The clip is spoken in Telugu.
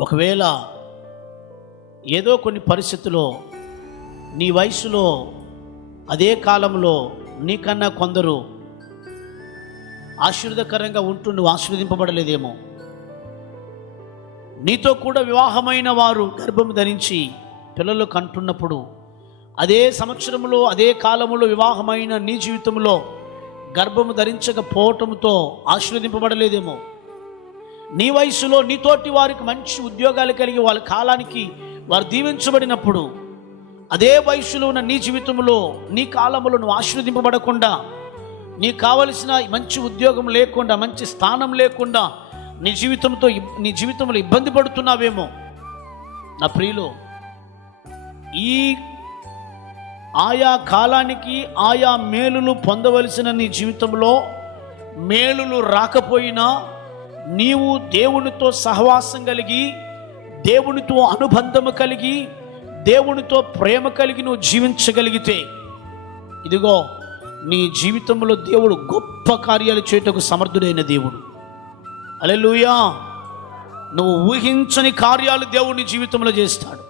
ఒకవేళ ఏదో కొన్ని పరిస్థితుల్లో నీ వయసులో అదే కాలంలో నీకన్నా కొందరు ఆశీర్వదకరంగా ఉంటూ నువ్వు ఆశీర్వదింపబడలేదేమో. నీతో కూడా వివాహమైన వారు గర్భం ధరించి పిల్లలు కంటున్నప్పుడు అదే సంవత్సరంలో అదే కాలంలో వివాహమైన నీ జీవితంలో గర్భము ధరించకపోవటంతో ఆశీర్వదింపబడలేదేమో. నీ వయసులో నీతోటి వారికి మంచి ఉద్యోగాలు కలిగి వాళ్ళ కాలానికి వారు దీవించబడినప్పుడు అదే వయసులో ఉన్న నీ జీవితంలో నీ కాలంలో నువ్వు ఆశీర్వదింపబడకుండా, నీకు కావలసిన మంచి ఉద్యోగం లేకుండా, మంచి స్థానం లేకుండా నీ జీవితంలో ఇబ్బంది పడుతున్నావేమో. నా ప్రియులు, ఈ ఆయా కాలానికి ఆయా మేలులు పొందవలసిన నీ జీవితంలో మేలులు రాకపోయినా నీవు దేవునితో సహవాసం కలిగి, దేవునితో అనుబంధము కలిగి, దేవునితో ప్రేమ కలిగి నువ్వు జీవించగలిగితే, ఇదిగో నీ జీవితంలో దేవుడు గొప్ప కార్యాలు చేయటకు సమర్థుడైన దేవుడు. హల్లెలూయా. నువ్వు ఊహించని కార్యాలు దేవుడు నీ జీవితంలో చేస్తాడు.